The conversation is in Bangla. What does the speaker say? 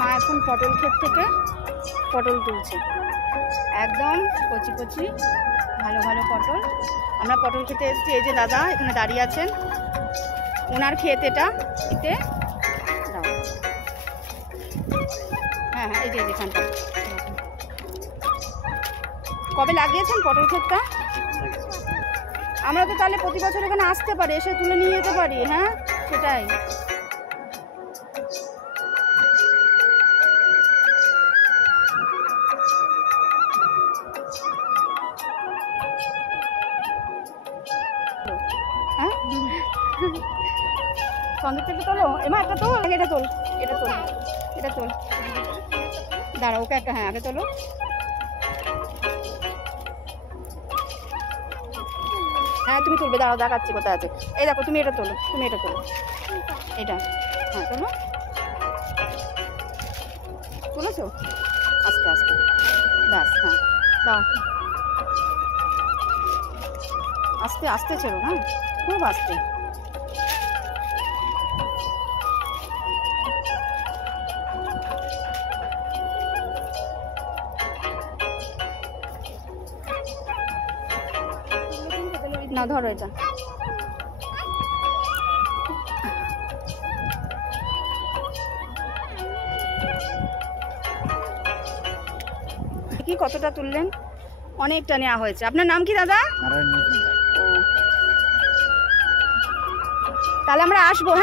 মা এখন পটল ক্ষেত থেকে পটল তুলছে, একদম কচি কচি ভালো ভালো পটল। আমরা পটল খেতে এসেছি, এই যে দাদা এখানে দাঁড়িয়ে আছেন, ওনার ক্ষেত এটা। এতে দাও, হ্যাঁ হ্যাঁ, এই যে এখানটা। কবে লাগিয়েছেন পটল ক্ষেতটা? আমরা তো তাহলে প্রতি বছর এখানে আসতে পারি, এসে তুলে নিয়ে যেতে পারি। হ্যাঁ সেটাই। হ্যাঁ সন্ধ্যে থেকে তোলো এমা, একটা তোল, এটা তোল, এটা তোল, এটা তোল, দাঁড়া ওকে একটা, হ্যাঁ আগে তোলো। হ্যাঁ তুমি তুলবে, দাঁড়াও দেখাচ্ছি কোথায় আছে। এই দেখো তুমি এটা তোলো, তুমি এটা তোলো, এটা হ্যাঁ তোলো, তুলেছো? আস্তে আস্তে, ব্যাস হ্যাঁ দাও, আস্তে আস্তে ছেড়ো, হ্যাঁ খুব আস্তে। না ধরো এটা, কি কতটা তুললেন? অনেকটা নেওয়া হয়েছে। আপনার নাম কি দাদা? তাহলে আমরা আসবো। হ্যাঁ।